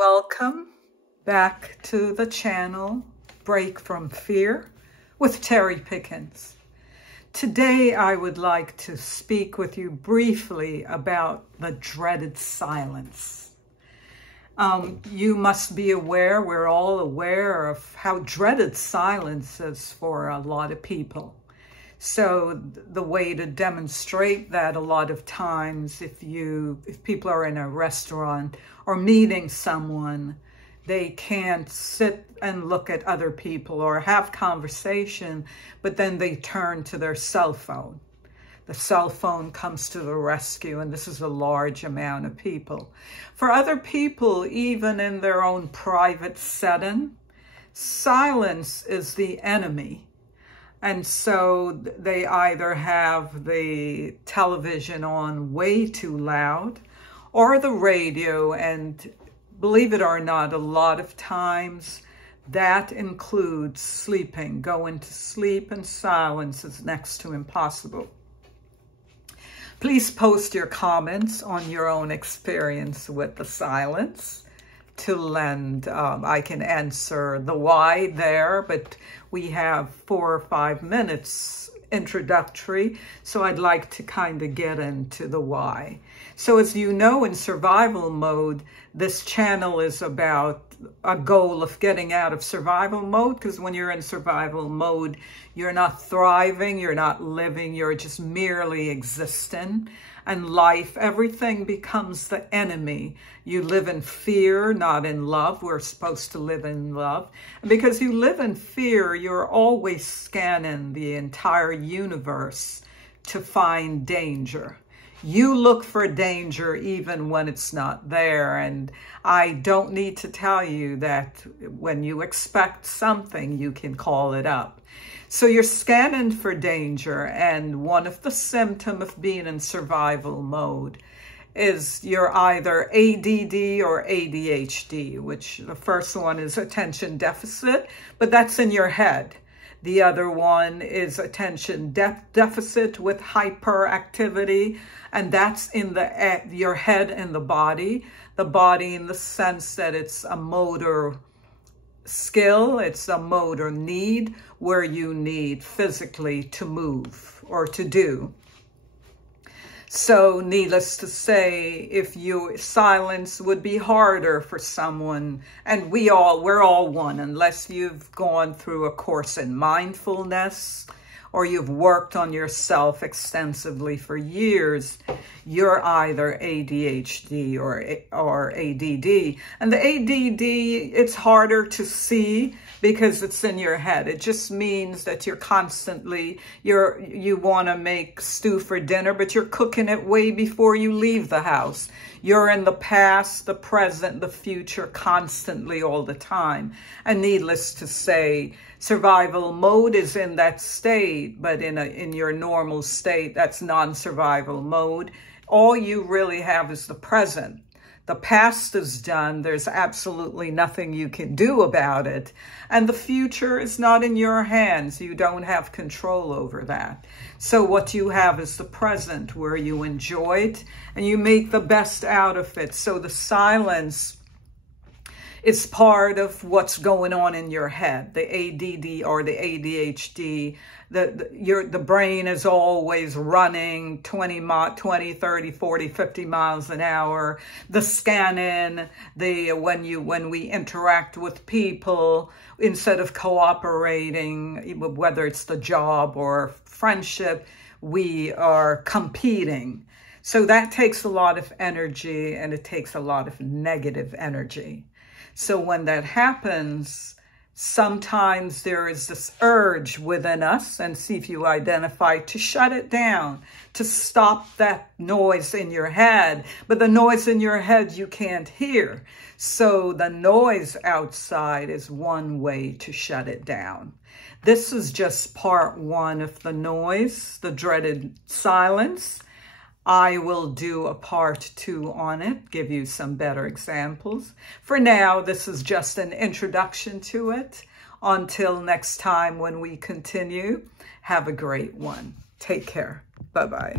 Welcome back to the channel, Break from Fear with Terry Pickens. Today I would like to speak with you briefly about the dreaded silence. You must be aware, we're all aware of how dreaded silence is for a lot of people. So the way to demonstrate that a lot of times, if people are in a restaurant or meeting someone, they can't sit and look at other people or have conversation, but then they turn to their cell phone. The cell phone comes to the rescue, and this is a large amount of people. For other people, even in their own private setting, silence is the enemy. And so they either have the television on way too loud or the radio. And believe it or not, a lot of times that includes sleeping. Going to sleep in silence is next to impossible. Please post your comments on your own experience with the silence. To lend, I can answer the why there, but we have 4 or 5 minutes introductory, so I'd like to kind of get into the why. So as you know, in survival mode, this channel is about a goal of getting out of survival mode, because when you're in survival mode, you're not thriving, you're not living, you're just merely existing. And life, everything becomes the enemy. You live in fear, not in love. We're supposed to live in love. And because you live in fear, you're always scanning the entire universe to find danger. You look for danger even when it's not there. And I don't need to tell you that when you expect something, you can call it up. So you're scanning for danger, and one of the symptoms of being in survival mode is you're either ADD or ADHD, which the first one is attention deficit, but that's in your head. The other one is attention deficit with hyperactivity, and that's in your head and the body. The body in the sense that it's a motor skill, it's a motor need where you need physically to move or to do. So needless to say, silence would be harder for someone, and we're all one, unless you've gone through a course in mindfulness or you've worked on yourself extensively for years, you're either ADHD or ADD. And the ADD, it's harder to see because it's in your head. It just means that you're constantly, you want to make stew for dinner, but you're cooking it way before you leave the house. You're in the past, the present, the future, constantly all the time. And needless to say, survival mode is in that state, but in your normal state, that's non-survival mode. All you really have is the present. The past is done. There's absolutely nothing you can do about it. And the future is not in your hands. You don't have control over that. So what you have is the present, where you enjoy it and you make the best out of it. So the silence is part of what's going on in your head. The ADD or the ADHD, the brain is always running 20, 30, 40, 50 miles an hour. The scanning, when we interact with people, instead of cooperating, whether it's the job or friendship, we are competing. So that takes a lot of energy, and it takes a lot of negative energy. So when that happens, sometimes there is this urge within us, and see if you identify, to shut it down, to stop that noise in your head. But the noise in your head you can't hear. So the noise outside is one way to shut it down. This is just part one of the noise, the dreaded silence. I will do a part 2 on it, give you some better examples. For now, this is just an introduction to it. Until next time when we continue, have a great one. Take care. Bye-bye.